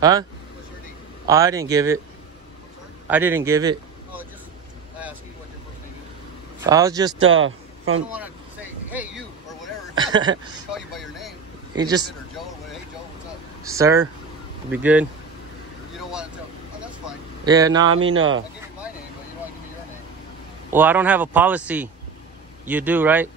Huh? What's your name? Oh, I didn't give it. I'm sorry? I didn't give it. Oh, just asking what your first name is. I was just I from. don't want to say, hey, you, or whatever. I call you by your name. You just, Or Joe, or what, hey, Joe, what's up? sir, be good. You don't want to tell. Oh, that's fine. Yeah, no, I mean, I'll give you my name, but you don't want to give me your name. well, I don't have a policy. You do, right?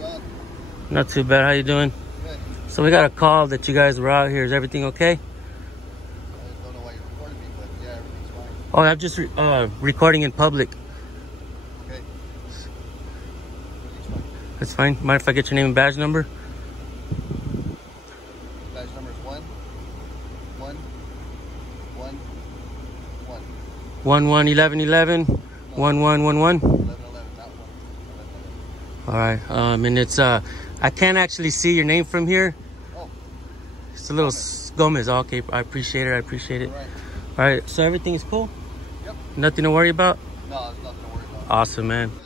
God, Not too bad. How you doing? good. So we got a call that you guys were out here. Is everything okay? I don't know why you recorded me, but yeah, everything's fine. Oh, I'm just recording in public. Okay. Everything's fine. That's fine. Mind if I get your name and badge number? Badge number is 1 1 1 1 1111 1111. 11 not 1 11. All right. And it's I can't actually see your name from here. Oh, It's a little Gomez. Okay, I appreciate it. I appreciate it. all right. All right. So everything is cool. Yep. Nothing to worry about. No, there's nothing to worry about. Awesome, man. What's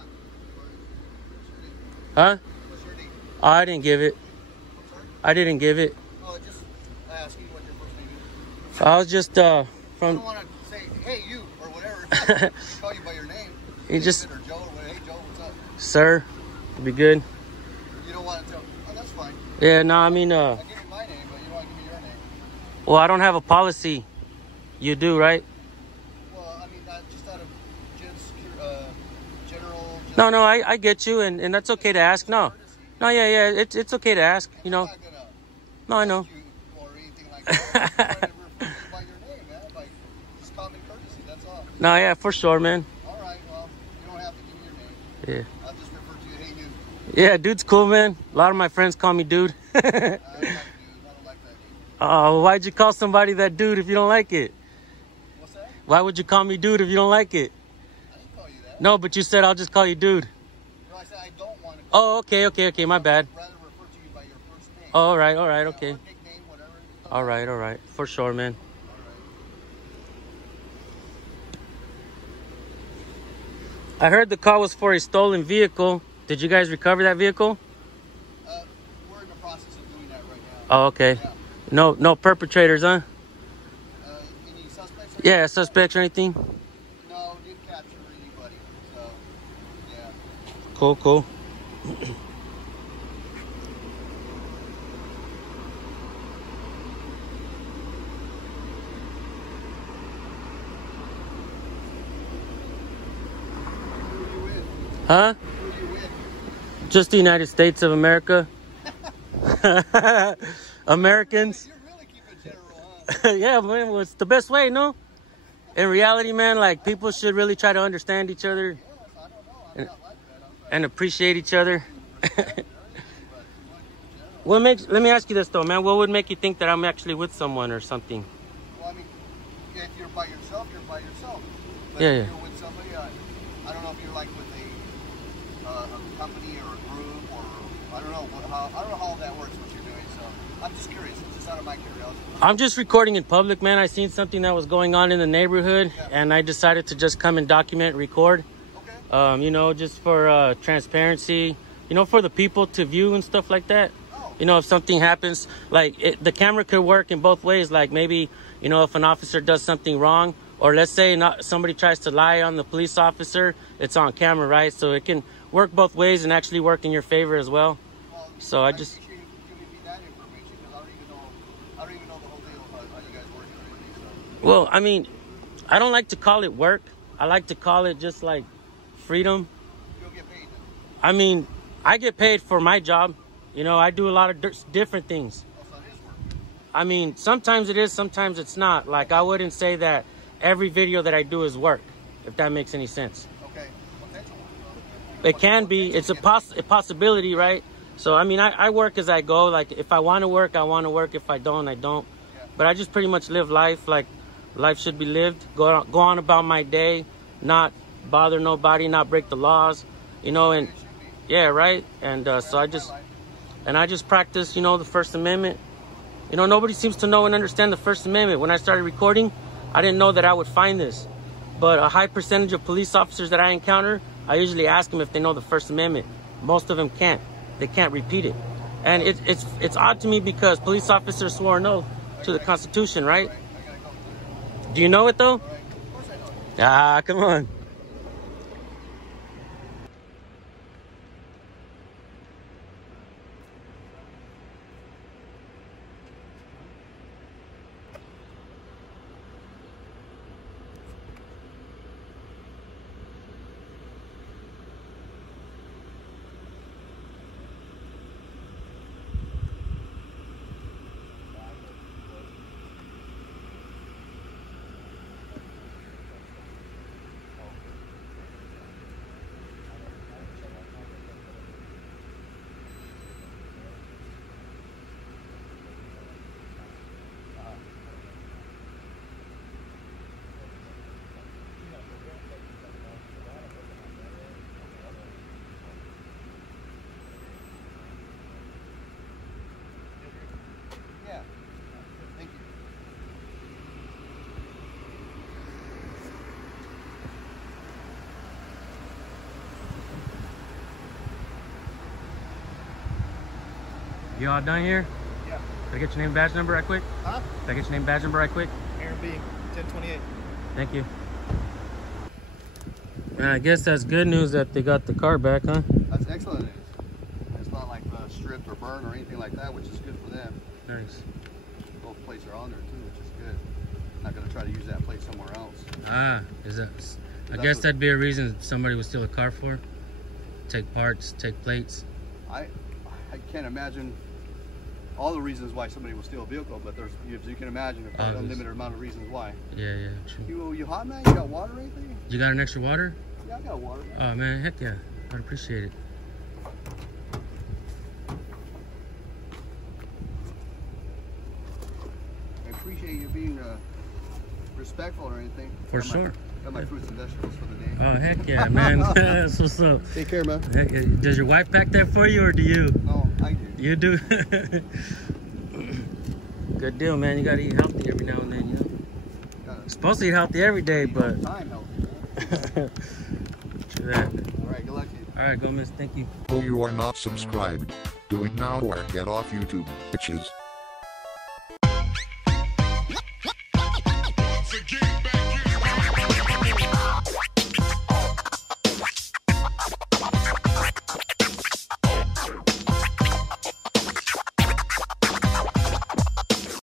your name? Huh? What's your name? Oh, I didn't give it. I'm sorry? I didn't give it. Oh, just asking what your first name is. I was just I from. don't want to say, hey, you, or whatever. I call you by your name. You just, Or Joe, or what, hey, Joe, what's up? sir, be good. You don't want to tell. Oh, that's fine. Yeah, no, I mean, I'll give you my name, but you don't want to give me your name. well, I don't have a policy. You do, right? Well, I mean, just out of general. No, no, I get you, and that's okay to ask. No, no, yeah, it's okay to ask. You know. I'm not gonna No, I know. you or anything like that. I'm just trying to refer you by your name, man. Like, just common courtesy, that's all. No, yeah, for sure, man. All right, well, you don't have to give me your name. Yeah. I'll just refer to you, hey, dude. Yeah, dude's cool, man. A lot of my friends call me dude. I don't like dude. I don't like that dude. Oh, why'd you call somebody that dude if you don't like it? What's that? Why would you call me dude if you don't like it? I didn't call you that. No, but you said I'll just call you dude. No, I said I don't want to call Oh, okay, my bad. you. I'd rather refer to you by your first name. Oh, all right, Yeah, okay. or nickname, whatever. All right, for sure, man. All I heard the call was for a stolen vehicle. Did you guys recover that vehicle? right. We're in the process of doing that right now. Oh, okay. Yeah. No perpetrators, huh? Any suspects? Yeah, suspects or anything? No, didn't capture anybody. So, yeah. Cool. Who do you win? Huh? Who do you win? Just the United States of America. Americans. You're really keeping general, huh? Yeah, man, well, it's the best way, no? In reality, man, like, people should really try to understand each other Yes, I don't know. I'm not like that. I'm trying and appreciate each other. to respect everything, but you want to keep it general. What makes, let me ask you this, though, man. What would make you think that I'm actually with someone or something? Well, I mean, if you're by yourself, you're by yourself. But Yeah, if yeah. you're with somebody, I don't know if you're like with a company or a group, or I don't know how all that works, what you're doing. So I'm just curious. It's just out of my curiosity. I'm just recording in public, man. I seen something that was going on in the neighborhood, Yeah. and I decided to just come and document, record. Okay. You know, just for transparency, you know, for the people to view and stuff like that. Oh. You know, if something happens, like the camera could work in both ways. Like maybe, you know, if an officer does something wrong, or let's say somebody tries to lie on the police officer, it's on camera, right? So it can work both ways and actually work in your favor as well. Well, So I just, appreciate you giving me that information because I don't even know the whole deal about how you guys work or anything. So well, I mean, I don't like to call it work. I like to call it just like freedom. you'll get paid. Then. I mean, I get paid for my job. You know, I do a lot of different things. Also, it is work. I mean, sometimes it is, sometimes it's not. Like, I wouldn't say that every video that I do is work, if that makes any sense. Okay. Potential work. It can be. It's a possibility, right? So, I mean, I work as I go. Like, if I want to work, I want to work. If I don't, I don't. Yeah. But I just pretty much live life like life should be lived. Go on about my day, not bother nobody, not break the laws, you know, and It should be. yeah, right? And so I just practice, you know, the First Amendment. You know, nobody seems to know and understand the First Amendment. When I started recording, I didn't know that I would find this. But a high percentage of police officers that I encounter, I usually ask them if they know the First Amendment. Most of them can't. They can't repeat it. And it's odd to me because police officers swore an oath to the Constitution, right? Do you know it though? Ah, come on. You all done here? Yeah. Can I get your name and badge number right quick? Huh? Can I get your name and badge number right quick? Aaron B, 1028. Thank you. And I guess that's good news that they got the car back, huh? That's excellent news. It's not like stripped or burned or anything like that, which is good for them. Nice. Both plates are on there too, which is good. Not going to try to use that plate somewhere else. Ah, is that? I guess that'd be a reason somebody would steal a car for. Take parts, take plates. I can't imagine all the reasons why somebody will steal a vehicle, but there's, you can imagine, an unlimited amount of reasons why. Yeah, yeah, true. You hot, man? You got water or anything? You got an extra water? Yeah, I got water. Oh man, heck yeah, I'd appreciate it. I appreciate you being respectful or anything. For sure. Got my fruits and vegetables for the day. Oh heck yeah, man. That's what's up. Take care, man. Heck, does your wife pack that for you, or do you? No, I do. You do? Good deal, man. You gotta eat healthy every now and then, you know? You're supposed to eat healthy every day, but... Time healthy, man. True that. Alright, good luck to you. Alright, Gomez, thank you. Oh, you are not subscribed. Do it now or get off YouTube, bitches.